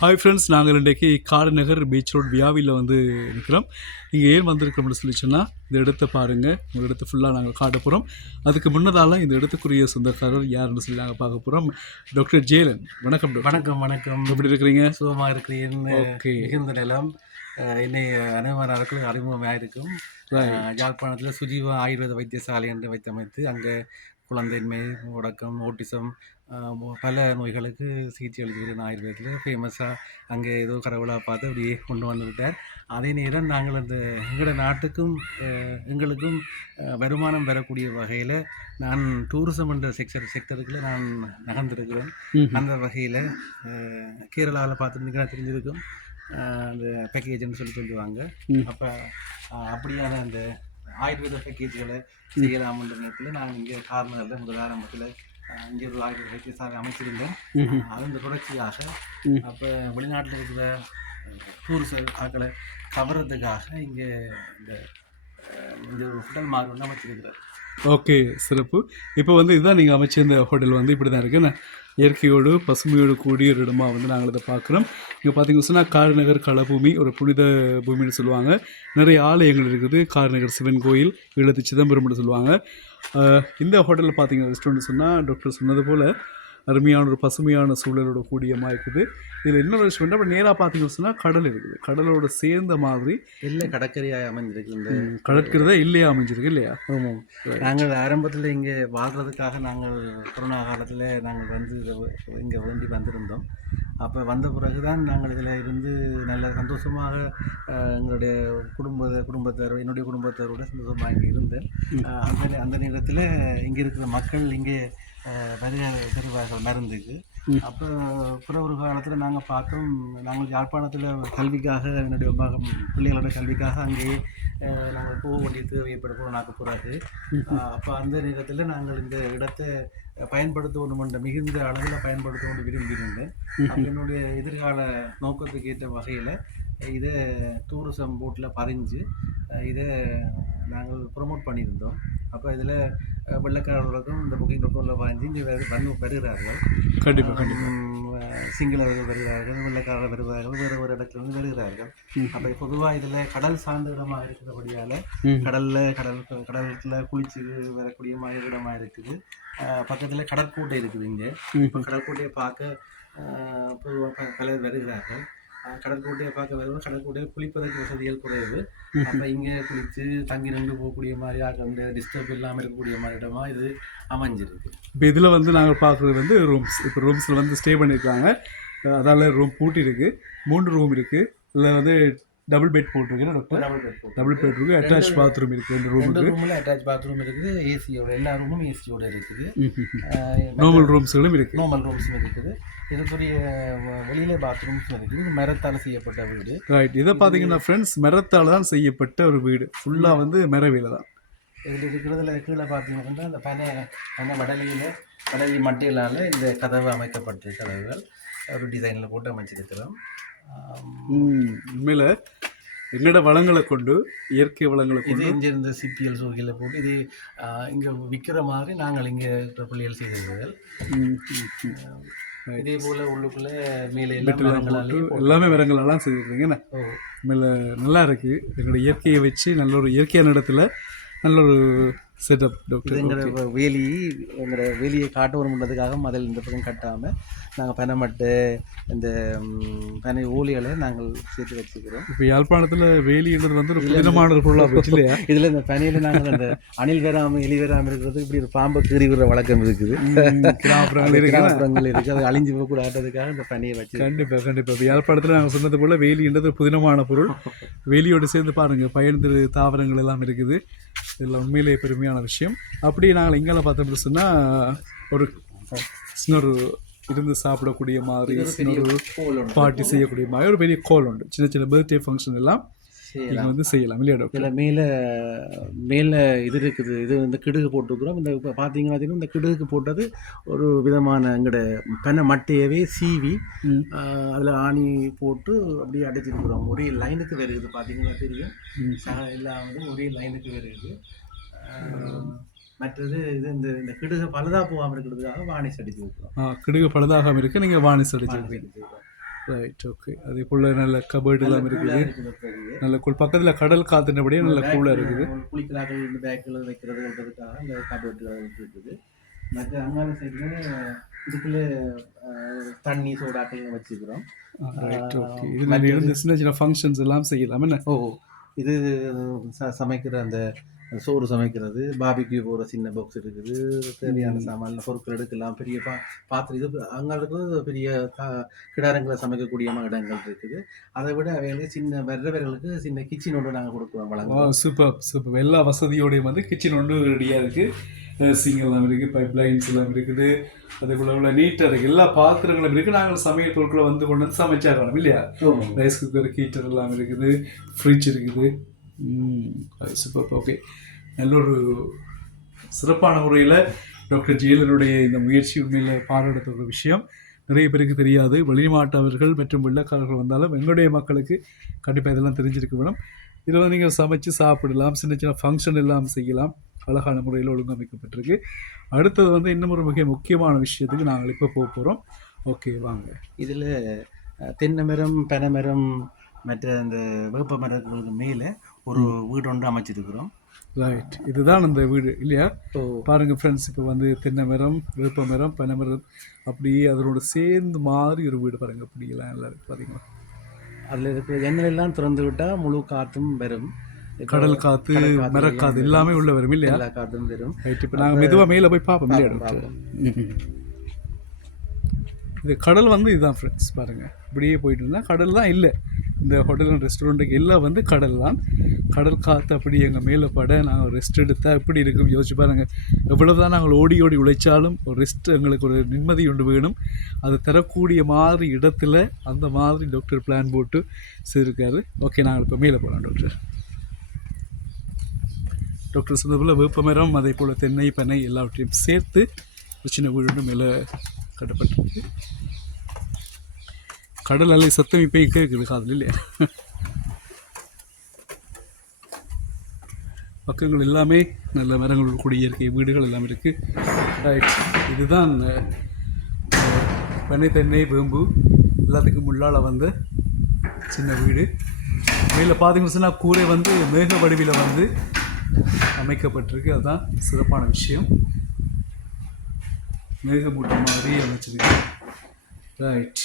Hi friends, நாங்கள் இன்றைக்கு Karainagar beach road வியாவியில் வந்து இருக்கிறோம். இங்கே ஏன் வந்திருக்கிறோம்னு சொல்லி சொன்னால், இந்த இடத்த பாருங்கள். இந்த இடத்த ஃபுல்லாக நாங்கள் காட்ட போகிறோம். அதுக்கு முன்னதால் இந்த இடத்துக்குரிய சொந்தக்காரர் யாருன்னு சொல்லி நாங்கள் பார்க்க போகிறோம். டாக்டர் ஜேலன், வணக்கம் டாக்டர். வணக்கம் வணக்கம். எப்படி இருக்கிறீங்க? சுகமாக இருக்கிறேன். ஓகே. மிகுந்த நிலம் என்னை அனைவருக்கு அறிமுகமாக இருக்கும். யாழ்ப்பாணத்தில் சுஜீவா ஆயுர்வேத வைத்தியசாலை என்று வைத்தமைத்து அங்கே குழந்தையின்மை, முடக்கம், ஓட்டிசம், பல நோய்களுக்கு சிகிச்சை அளிக்கிறேன். ஆயுர்வேதத்தில் ஃபேமஸாக அங்கே ஏதோ கடவுளாக பார்த்து அப்படியே கொண்டு வந்து விட்டார். அதே நேரம் நாங்கள் அந்த எங்களோட நாட்டுக்கும் எங்களுக்கும் வருமானம் பெறக்கூடிய வகையில் நான் டூரிசம் என்ற செக்டருக்குள்ள நான் நகர்ந்திருக்கிறேன். அந்த வகையில் கேரளாவில் பார்த்துருந்தீங்கன்னா தெரிஞ்சிருக்கும், அந்த பேக்கேஜ்னு சொல்லுவாங்க. அப்போ அப்படியான அந்த ஆயுர்வேத பேக்கேஜ்களை செய்யலாம்ன்ற நேரத்தில் நான் இங்கே காரணத்தில் முதல் ஆரம்பத்தில் இங்கே ஒரு ஆயுர்வேத வைத்தியசாலை அமைச்சிருந்தேன். அதன் தொடர்ச்சியாக அப்போ வெளிநாட்டில் இருக்கிற டூரிஸ்ட் ஆட்களை கவர்றதுக்காக இங்கே இந்த ஒரு ஹோட்டல் மாதிரி ஒன்று அமைச்சிருக்கிறார். ஓகே, சிறப்பு. இப்போ வந்து இதுதான் நீங்கள் அமைச்சிருந்த ஹோட்டல் வந்து இப்படி தான் இருக்குன்னு இயற்கையோடு பசுமையோடு கூடிய ஒரு இடமா வந்து நாங்கள் இதை பார்க்குறோம். இங்கே பார்த்தீங்கன்னு சொன்னால் காரநகர் களபூமி, ஒரு புனித பூமின்னு சொல்லுவாங்க. நிறைய ஆலயங்கள் இருக்குது. காரநகர் சிவன் கோயில், ஈழத்து சிதம்பரம்னு சொல்லுவாங்க. இந்த ஹோட்டலில் பார்த்தீங்க ரெஸ்டாரண்ட் சொன்னால் டாக்டர் சொன்னது போல் அருமையான ஒரு பசுமையான சூழலோட கூடியமாக இருக்குது. இதில் இன்னொரு விஷயம் என்ன, நேராக பார்த்தீங்கன்னு சொன்னால் கடல் இருக்குது. கடலோட சேர்ந்த மாதிரி இல்லை கடற்கரையாக அமைஞ்சிருக்கு. இந்த கடற்கரை இல்லையா அமைஞ்சிருக்கு இல்லையா? ஆமாம். நாங்கள் ஆரம்பத்தில் இங்கே வாழ்கிறதுக்காக நாங்கள் கொரோனா காலத்தில் நாங்கள் வந்து இங்கே வேண்டி வந்திருந்தோம். அப்போ வந்த பிறகு தான் நாங்கள் இதில் இருந்து நல்ல சந்தோஷமாக எங்களுடைய குடும்பத்தார் என்னுடைய குடும்பத்தாரோட சந்தோஷமாக இங்கே இருந்தேன். அந்த நேரத்தில் இங்கே இருக்கிற மக்கள் இங்கே பெறுவார்கள் மருந்துக்கு. அப்போ ஒரு காலத்தில் நாங்கள் பார்த்தோம், நாங்கள் யாழ்ப்பாணத்தில் கல்விக்காக என்னுடைய பிள்ளைகளோட கல்விக்காக அங்கேயே நாங்கள் போக வேண்டிய தேவைப்பட போனாக்க பிறகு அப்போ அந்த நேரத்தில் நாங்கள் இந்த இடத்தை பயன்படுத்த வேண்டுமென்ற மிகுந்த அளவில் பயன்படுத்த வேண்டி விரும்பியிருந்தேன். அப்போ என்னுடைய எதிர்கால நோக்கத்துக்கு ஏற்ற வகையில் இதை டூரிசம் போட்டில் பதிஞ்சு இதை நாங்கள் ப்ரொமோட் பண்ணியிருந்தோம். அப்போ இதில் வெள்ளக்காரர்களுக்கும் இந்த புக்கிங்.comல பதிஞ்சு இங்கே வருகிறார்கள். கண்டிப்பாக சிங்களவர்கள் வருகிறார்கள், வெள்ளக்காரர்கள் வருகிறார்கள், வேறு ஒரு இடத்துல இருந்து வருகிறார்கள். அப்போ பொதுவாக இதில் கடல் சார்ந்த இடமாக இருக்கிறபடியால் கடலில் குளிச்சு வரக்கூடிய மாதிரி இடமாக இருக்குது. பக்கத்தில் கடற்கோட்டை இருக்குது. இங்கே இப்போ கடற்கோட்டையை பார்க்க பொதுவாக பலர் வருகிறார்கள். கடற்கோட்டையை பார்க்க வருவோம். கடற்கோட்டையில் குளிப்பதற்கு வசதிகள் குறைவு. அப்போ இங்கே குளித்து தங்கி நின்று போகக்கூடிய மாதிரி அந்த டிஸ்டர்ப் இல்லாமல் இருக்கக்கூடிய மாதிரி இடமா இது அமைஞ்சிருக்கு. இப்போ இதில் வந்து நாங்கள் பார்க்குறது வந்து ரூம்ஸ். இப்போ ரூம்ஸில் வந்து ஸ்டே பண்ணியிருக்காங்க. அதால் ரூம் பூட்டி இருக்குது. 3 ரூம் இருக்குது. இதில் வந்து டபுள் பெட் போட்டிருக்கு. டபுள் பெட் இருக்குது. அட்டாச் பாத்ரூம் இருக்குது. இந்த ரூமில் அட்டாச் பாத்ரூம் இருக்குது. ஏசியோட எல்லா ரூமும் ஏசியோட இருக்குது. நார்மல் ரூம்ஸ்களும் இருக்குது. நார்மல் ரூம்ஸும் இருக்குது. இதுக்குரிய வெளியில பாத்ரூம்ஸ் இருக்குது. இது மரத்தால் செய்யப்பட்ட வீடு. ரைட். இதை பார்த்தீங்கன்னா ஃப்ரெண்ட்ஸ், மரத்தால் தான் செய்யப்பட்ட ஒரு வீடு. ஃபுல்லாக வந்து மரவேலை தான். இதில் இருக்கிறதுல கீழே பார்த்தீங்கன்னா அந்த பனை வடலி மட்டையிலால் இந்த கதவு அமைக்கப்பட்ட கதவுகள் ஒரு டிசைனில் போட்டு அமைச்சிருக்கிறோம். உண்மையில் எங்களோட வளங்களை கொண்டு, இயற்கை வளங்களை கொண்டு இங்கே இருந்த சிபிஎல் சூழ்நிலை போட்டு இது இங்கே விற்கிற மாதிரி நாங்கள் இங்கே பிள்ளைகள் செய்திருக்கிறோம். இதே போல் உள்ளுக்குள்ளே மேலே எல்லாமே மரங்களெல்லாம் செய்திருக்கீங்கண்ணா. மேலே நல்லா இருக்குது. எங்களோட இயற்கையை வச்சு நல்ல ஒரு இயற்கையான இடத்துல நல்ல ஒரு செட்டப் டாக்டர். எங்களோட வேலியை காட்ட வரும்ன்றதுக்காக முதல் இந்த பக்கம் கட்டாமல் நாங்கள் பனைமட்டை இந்த பனை ஓலிகளை நாங்கள் சேர்த்து வச்சுக்கிறோம். இப்போ யாழ்ப்பாணத்தில் வேலின்றது வந்து ஒரு புதினமான ஒரு பொருளாக போச்சு இல்லையா? இதில் இந்த பனையில் நாங்கள் அந்த அணில் வேறாமல் எலி வேறாமல் இருக்கிறது இப்படி ஒரு பாம்பை கீறி விடுற வழக்கம் இருக்குது. கிராமப்புறங்கள் இருக்குது. அது அழிஞ்சு போகக்கூடாதுக்காக இந்த பனையை வச்சு. கண்டிப்பாக இப்போ யாழ்ப்பாணத்தில் நாங்கள் சொன்னது போல் வேலின்றது புதினமான பொருள். வேலியோடு சேர்ந்து பாருங்கள் பயன்திரு தாவரங்கள் எல்லாம் இருக்குது. இதில் உண்மையிலேயே பெருமையான விஷயம். அப்படியே நாங்கள் இங்கெல்லாம் பார்த்தோம்னு சொன்னால் ஒரு சின்ன இருந்து சாப்பிடக்கூடிய மாதிரி, பார்ட்டி செய்யக்கூடிய மாதிரி ஒரு பெரிய கோல் உண்டு. சின்ன சின்ன பர்த்டே ஃபங்க்ஷன் எல்லாம் நீங்கள் வந்து செய்யலாம் இல்லையா டாக்டர்? இதில் மேலே இது இருக்குது. இது இந்த கிடுகு போட்டுருக்குறோம். இந்த இப்போ பார்த்தீங்கன்னா இந்த கிடுகுக்கு போட்டது ஒரு விதமான எங்களோட பெண்ணை மட்டையவே சீவி அதில் ஆணி போட்டு அப்படியே அடைச்சிருக்கிறோம். ஒரே லைனுக்கு வருகுது. பார்த்தீங்கன்னா தெரியும், எல்லாம் வந்து ஒரே லைனுக்கு வருகுது. மற்றது இது இந்த கிடுகு பழுதாக போகாமல் இருக்கிறதுக்காக வாணிஸ் அடிச்சு வைக்கிறோம். கிடுகு பழுதாகாமல் இருக்க நீங்கள் வாணிஸ் அடிச்சு வைக்கிறீங்க. Right okay. அதே போல் நல்ல கபர்டு எல்லாம் இருக்குது. நல்ல கூல் பக்கத்தில் கடல் காத்துனபடியே நல்ல கூலாக இருக்குது. குளிக்கிறார்கள் பேக்கில் வைக்கிறதுக்காக அந்த கபோர்டுகள் இருக்குது. மற்ற அங்கால சைடில் இதுக்குள்ள தண்ணி சோடாக்கள் வச்சுக்கிறோம். Right okay. இது நான் இருந்து சின்ன சின்ன ஃபங்க்ஷன்ஸ் எல்லாம் செய்யலாம் என்ன? ஓ இது சமைக்கிற அந்த சோறு சமைக்கிறது, பாபிக்யூ போகிற சின்ன பாக்ஸ் இருக்குது, தேவையான சாமான பொருட்கள் எடுக்கலாம். பெரிய பாத்திரம் இது அங்கே இருக்கிறது பெரிய கிடாரங்களை சமைக்கக்கூடிய இடங்கள் இருக்குது. அதை விட அவைகளே சின்ன வர்றவர்களுக்கு சின்ன கிச்சன் ஒன்று நாங்கள் கொடுக்குறோம் வழங்குவோம். Super super. எல்லா வசதியோடையும் வந்து கிச்சன் ஒன்று ரெடியாக இருக்குது. சிங்க் எல்லாம் இருக்குது, பைப் லைன்ஸ் எல்லாம் இருக்குது, அதே போல் உள்ள நீட்டாக இருக்குது. எல்லா பாத்திரங்களும் இருக்குது. நாங்கள் சமையல் பொருட்களை வந்து கொண்டு வந்து சமைச்சாகணும் இல்லையா? ரைஸ் குக்கர், ஹீட்டர் எல்லாம் இருக்குது, ஃப்ரிட்ஜ் இருக்குது. Super okay. நல்ல ஒரு சிறப்பான முறையில் டாக்டர் ஜெயலனுடைய இந்த முயற்சி உண்மையில் பாராட்ட ஒரு விஷயம். நிறைய பேருக்கு தெரியாது. வெளிநாட்டவர்கள் மற்றும் வெள்ளக்காரர்கள் வந்தாலும் எங்களுடைய மக்களுக்கு கண்டிப்பாக இதெல்லாம் தெரிஞ்சிருக்க வேணும். இதில் வந்து நீங்கள் சமைச்சு சாப்பிடலாம், சின்ன சின்ன ஃபங்க்ஷன் எல்லாம் செய்யலாம். அழகான முறையில் ஒழுங்கமைக்கப்பட்டிருக்கு. அடுத்தது வந்து இன்னும் ஒரு மிக முக்கியமான விஷயத்துக்கு நாங்கள் இப்போ போக போகிறோம். ஓகே வாங்க. இதில் தென்னை மரம், பனை மரம், மற்ற அந்த வேப்ப மரங்களுக்கு மேலே ஒரு வீடு ஒன்று அமைச்சிருக்கிறோம். ரைட். இதுதான் அந்த வீடு இல்லையா? பாருங்கள் ஃப்ரெண்ட்ஸ், இப்போ வந்து தென்னை மரம், வேப்ப மரம், பனை மரம் அப்படியே அதனோட சேர்ந்து மாதிரி ஒரு வீடு பாருங்கள். அப்படியெல்லாம் எல்லாம் இருக்குது பார்த்தீங்களா? அதில் இருக்கிற ஜன்னல் எல்லாம் திறந்து விட்டால் முழு காற்றும் வரும். கடல் காற்று, மரக்காது எல்லாமே உள்ள வரும் இல்லையா? எல்லா காற்றும் வரும். ரைட். இப்போ நாங்கள் மெதுவாக மேலே போய் பார்ப்போம் இல்லையா? இது கடல் வந்து இதுதான் ஃப்ரெண்ட்ஸ் பாருங்கள். இப்படியே போயிட்டு இருந்தால் கடல் தான் இல்லை. இந்த ஹோட்டல் அண்ட் ரெஸ்டாரண்ட்டுக்கு எல்லாம் வந்து கடல் தான். கடல் காற்று அப்படி எங்கள் மேலே பட நாங்கள் ரெஸ்ட் எடுத்தால் எப்படி இருக்கும் யோசிச்சு பாருங்கள். எவ்வளவு தான் நாங்கள் ஓடி ஓடி உழைச்சாலும் ஒரு ரெஸ்ட் எங்களுக்கு ஒரு நிம்மதி ஒன்று வேணும். அது தரக்கூடிய மாதிரி இடத்துல அந்த மாதிரி டாக்டர் பிளான் போட்டு செய்திருக்காரு. ஓகே நாங்கள் இப்போ மேலே போகலாம். டாக்டர் சொன்ன போல் வேப்பமரம், அதே போல் தென்னை, பனை எல்லாவற்றையும் சேர்த்து ஒரு சின்ன வீடு மேலே கட்டப்பட்டிருக்கு. கடல் அலை சத்தம் இப்போ கேட்குது காதில் இல்லையா? பக்கங்கள் எல்லாமே நல்ல மரங்களோட கூடிய இயற்கை வீடுகள் எல்லாம் இருக்குது. ரைட். இதுதான் பனை, தென்னை, வேம்பு எல்லாத்துக்கும் உள்ளால் வந்து சின்ன வீடு. மேலே பார்த்தீங்கன்னு சொன்னால் கூரை வந்து மேக வடிவில் வந்து அமைக்கப்பட்டிருக்கு. அதுதான் சிறப்பான விஷயம். மேகமூட்டம் மாதிரி அமைச்சிருக்கு. ரைட்.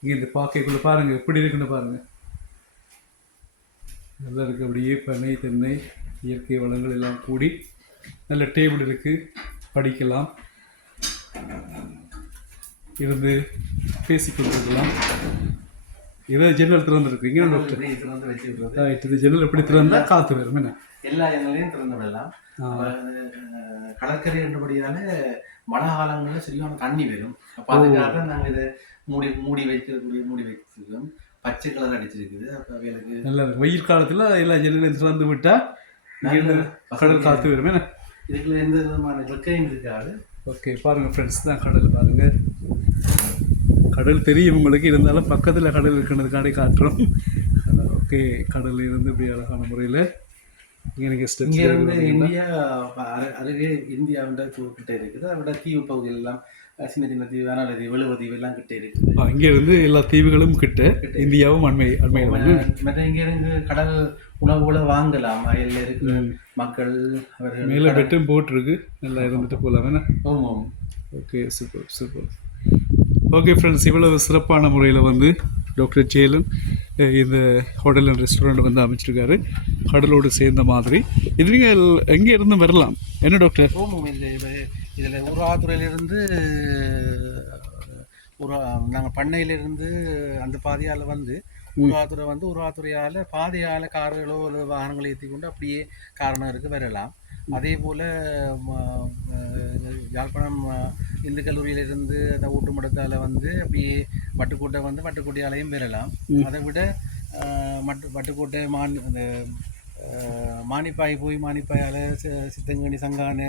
இங்கே இந்த பாக்கைக்குள்ளே பாருங்கள் எப்படி இருக்குன்னு பாருங்கள். நல்லா இருக்குது. அப்படியே பனை, தென்னை, இயற்கை வளங்கள் எல்லாம் கூடி நல்ல டேபிள் இருக்குது, படிக்கலாம், இருந்து பேசிக்கொண்டிருக்கலாம். இதை ஜன்னல் திறந்துருக்கு. இங்கே டாக்டர் திறந்து வச்சுக்கிறது. ரைட். இது ஜன்னல் எப்படி திறந்தால் காற்று வரும் என்ன? எல்லா ஜன்னலையும் திறந்து விடலாம். கடற்கரை என்றபடியால மழை காலங்களில் சரியான தண்ணி வரும். அப்போ அதுக்காக நாங்கள் இதை மூடி வச்சிருக்கோம். பச்சை கலர் அடிச்சிருக்குது. அப்போ அவைகளுக்கு நல்லா இருக்கும். வெயில் காலத்தில் எல்லா ஜன்னலையும் திறந்து விட்டால் கடல் காற்று வரும் என்ன? இதுக்குள்ள எந்த விதமான வெக்கையும் இருக்காது. ஓகே பாருங்கள் ஃப்ரெண்ட்ஸ், தான் கடல் பாருங்கள். கடல் தெரியும் உங்களுக்கு, இருந்தாலும் பக்கத்தில் கடல் இருக்கிறதுக்காண்டி காட்டுறோம். ஓகே கடல் இருந்து இப்படி அழகான முறையில் இங்கேருந்து இந்தியா அருகே இந்தியாவோட கிட்ட இருக்குது. அதோட தீவு பகுதிகள் எல்லாம் சின்ன சின்ன தீவு, வேணாலதீவு, வெளுவதீவு எல்லாம் கிட்ட இருக்குது. இங்கேருந்து எல்லா தீவுகளும் கிட்ட, இந்தியாவும் அண்மையில். மற்ற இங்கேருந்து கடல் உணவுகளை வாங்கலாம். அயலில் இருக்கிற மக்கள் அவர்கள் மேலே பெட்டும் போட்டிருக்கு. நல்லா இருந்துட்டு போகலாம் வேணா? ஆமாம். Okay super super. Okay friends, இவ்வளவு சிறப்பான முறையில் வந்து டாக்டர் ஜெயலன் இந்த ஹோட்டல் அண்ட் ரெஸ்டாரண்ட் வந்து அமைச்சிருக்காரு கடலோடு சேர்ந்த மாதிரி. இது நீங்கள் எங்கே இருந்து வரலாம் என்ன டாக்டர்? இதில் ஊராத்துறையிலிருந்து நாங்கள் பண்ணையிலிருந்து அந்த பாதையால் வந்து ஊராத்துறை வந்து ஊராத்துறையால் பாதையால் கார்களோ அல்லது வாகனங்களை ஏற்றி கொண்டு அப்படியே காரணருக்கு வரலாம். அதே போல் யாழ்ப்பாணம் இந்து கல்லூரியிலிருந்து அந்த ஊட்டுமடத்தால் வந்து அப்படியே வட்டுக்கோட்டை வந்து வட்டுக்கோட்டையாலையும் பெறலாம். அதை விட வட்டுக்கோட்டை அந்த மானிப்பாய் போய் மானிப்பாயால் சித்தங்கனி, சங்கானு,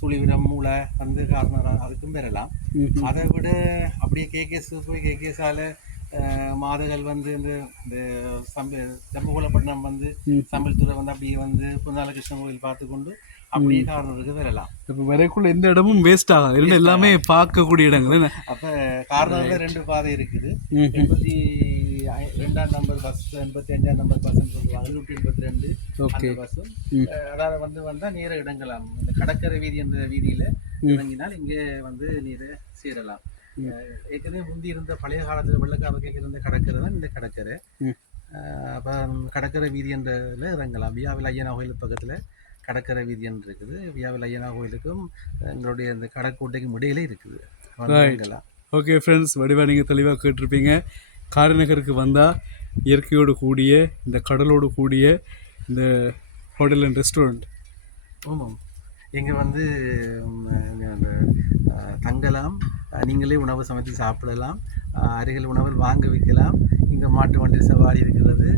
சுழிவிரம், மூளை வந்து காரணம் அதுக்கும் பெறலாம். அதை விட அப்படியே கேகேஎஸ் போய் கேகேஎஸால் மாடுகள் வந்து இந்த இந்த ஜம்புகுலப்பட்டினம் வந்து சம்பல்துறை வந்து அப்படியே வந்து புன்னால கிருஷ்ணன் கோயில் பார்த்து கொண்டு அப்படியே கார்னருக்கு வரலாம். இப்போ வரைக்குள்ள எந்த இடமும் வேஸ்ட் ஆகாது, இல்லை எல்லாமே பார்க்கக்கூடிய இடங்கள் என்ன. அப்போ கார்னரில் 2 பாதை இருக்குது. 82ஆம் நம்பர் பஸ், 85ஆம் நம்பர் பஸ்ன்னு சொல்லுவாங்க, 182 அந்த பஸ்ஸும். அதாவது வந்தால் நேர இடங்களாம் இந்த கடற்கரை வீதி என்ற வீதியில் இறங்கினால் இங்கே வந்து நீரை சேரலாம். ஏற்கனவே முந்தி இருந்த பழைய காலத்தில் வெள்ளக்காரர்கள் இருந்த கடற்கரை தான் இந்த கடற்கரை. அப்போ கடற்கரை வீதி என்றதில் இறங்கலாம். வியாவில் ஐயனா கோயில் பக்கத்தில் கடற்கரை வீதி என்று இருக்குது. வியாவில் ஐயனா கோயிலுக்கும் எங்களுடைய இந்த கடற்கோட்டைக்கும் இடையிலே இருக்குது. ஓகே ஃப்ரெண்ட்ஸ், வடிவாக நீங்கள் தெளிவாக கேட்டிருப்பீங்க. காரைநகருக்கு வந்தால் இயற்கையோடு கூடிய இந்த கடலோடு கூடிய இந்த ஹோட்டல் அண்ட் ரெஸ்டாரண்ட். ஆமாம், இங்கே வந்து அந்த தங்கலாம், நீங்களே உணவு சமைத்து சாப்பிடலாம், அருகில் உணவில் வாங்க வைக்கலாம். இங்கே மாட்டு வண்டி சவாரி இருக்கிறது,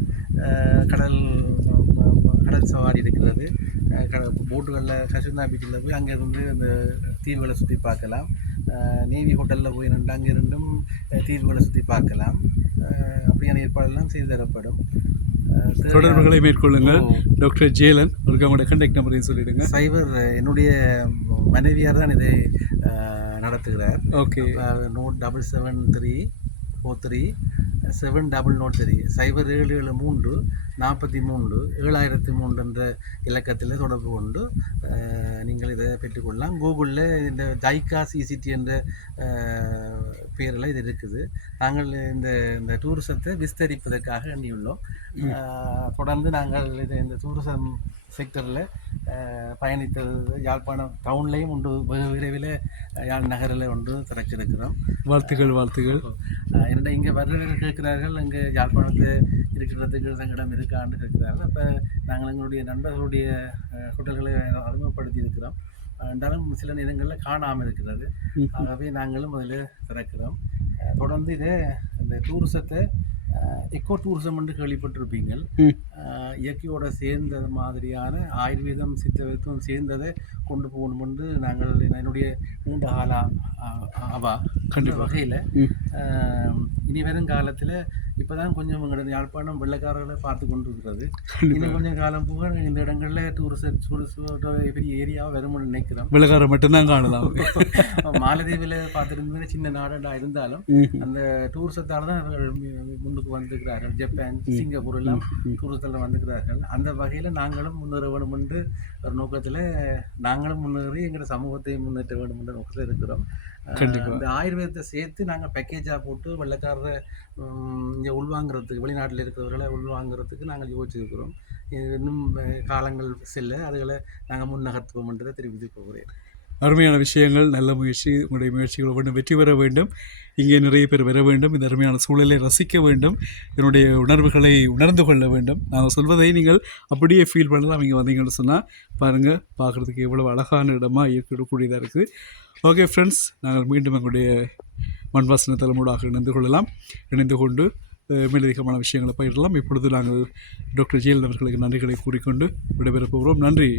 கடல் சவாரி இருக்கிறது. போட்டுகளில் கசுந்தா பீச்சில் போய் அங்கேருந்து அந்த தீவுகளை சுற்றி பார்க்கலாம். நேவி ஹோட்டலில் போய் நின்று அங்கே இருந்தும் தீவுகளை சுற்றி பார்க்கலாம். அப்படியான ஏற்பாடெல்லாம் செய்து தரப்படும். தொடர்புகளை மேற்கொள்ளுங்கள். டாக்டர் ஜேலன், அவருக்கு அவங்களோட கான்டாக்ட் நம்பரையும் சொல்லிவிடுங்க. சைபர் என்னுடைய மனைவியார் தான் இதை நடத்துகிறார். ஓகே, நோட் 7734370003 0773 43 7003 என்ற இலக்கத்தில் தொடர்பு கொண்டு நீங்கள் இதை பெற்றுக்கொள்ளலாம். கூகுளில் இந்த ஜைகா சிசிடி என்ற பேரில் இது இருக்குது. நாங்கள் இந்த டூரிசத்தை விஸ்தரிப்பதற்காக எண்ணியுள்ளோம். தொடர்ந்து நாங்கள் இந்த டூரிசம் செக்டரில் பயணித்தது யாழ்ப்பாணம் டவுன்லேயும் உண்டு, வெகு விரைவில் யாழ் நகரில் ஒன்று திறக்க இருக்கிறோம். வாழ்த்துக்கள். என்னடா இங்கே வர்றவர்கள் கேட்கிறார்கள், இங்கே யாழ்ப்பாணத்தில் இருக்கிறதுக்கு சங்கடம் இருக்கான்னு கேட்கிறார்கள். அப்போ நாங்கள் எங்களுடைய நண்பர்களுடைய ஹோட்டல்களை அறிமுகப்படுத்தி இருக்கிறோம். என்றாலும் சில நேரங்களில் காணாமல் இருக்கிறது. ஆகவே நாங்களும் அதில் திறக்கிறோம். தொடர்ந்து இதை இந்த டூரிசத்தை எக்கோ டூரிசம் என்று கேள்விப்பட்டிருப்பீங்க. இயற்கையோட சேர்ந்த மாதிரியான ஆயுர்வேதம் சித்த வைத்தும் சேர்ந்ததை கொண்டு போகணும் என்று நாங்கள் என்னுடைய நீண்ட கால கண்ட வகையில் இனி வரும் காலத்தில் இப்போ தான் கொஞ்சம் எங்களோட யாழ்ப்பாணம் வெள்ளக்காரர்களை பார்த்து கொண்டு இருக்கிறது. இன்னும் கொஞ்சம் காலம் போக இந்த இடங்களில் டூரிஸ்ட் பெரிய ஏரியாவை வரும்னு நினைக்கிறோம். வெள்ளக்காரர் மட்டும்தான் காணலாம். மாலதீவில் பார்த்துருந்து சின்ன நாடாக இருந்தாலும் அந்த டூரிசத்தால் தான் முன்னுக்கு வந்துக்கிறார்கள். ஜப்பான், சிங்கப்பூர் எல்லாம் டூரிசத்தில் வந்துக்கிறார்கள். அந்த வகையில் நாங்களும் முன்னேற வேணும் என்று ஒரு நோக்கத்தில் நாங்களும் முன்னேறி எங்களோட சமூகத்தை முன்னேற்ற வேண்டும் என்ற நோக்கத்தில் இருக்கிறோம். இந்த ஆயுர்வேதத்தை சேர்த்து நாங்கள் பேக்கேஜாக போட்டு வெள்ளக்காரரை இங்கே உள்வாங்கிறதுக்கு, வெளிநாட்டில் இருக்கிறவர்களை உள்வாங்கிறதுக்கு நாங்கள் யோசிச்சிருக்கிறோம். இன்னும் காலங்கள் செல்ல அதுகளை நாங்கள் முன்னகர்த்துவோம் என்றதை தெரிவித்து போகிறேன். அருமையான விஷயங்கள், நல்ல முயற்சி. உங்களுடைய முயற்சிகள் ஒவ்வொன்றும் வெற்றி பெற வேண்டும். இங்கே நிறைய பேர் வர வேண்டும், இந்த அருமையான சூழலை ரசிக்க வேண்டும், என்னுடைய உணர்வுகளை உணர்ந்து கொள்ள வேண்டும். நாங்கள் சொல்வதை நீங்கள் அப்படியே ஃபீல் பண்ணலாம். இங்கே வந்தீங்கன்னு சொன்னால் பாருங்கள், பார்க்குறதுக்கு எவ்வளோ அழகான இடமாக இருக்கக்கூடியதாக இருக்குது. ஓகே ஃப்ரெண்ட்ஸ், நாங்கள் மீண்டும் எங்களுடைய மண்வாசன தலைமுடாக இணைந்து கொண்டு மேலதிகமான விஷயங்களை பயிரலாம். இப்பொழுது நாங்கள் டாக்டர் ஜெயலலிதா அவர்களுக்கு நன்றிகளை கூறிக்கொண்டு விடைபெறப் போகிறோம். நன்றி.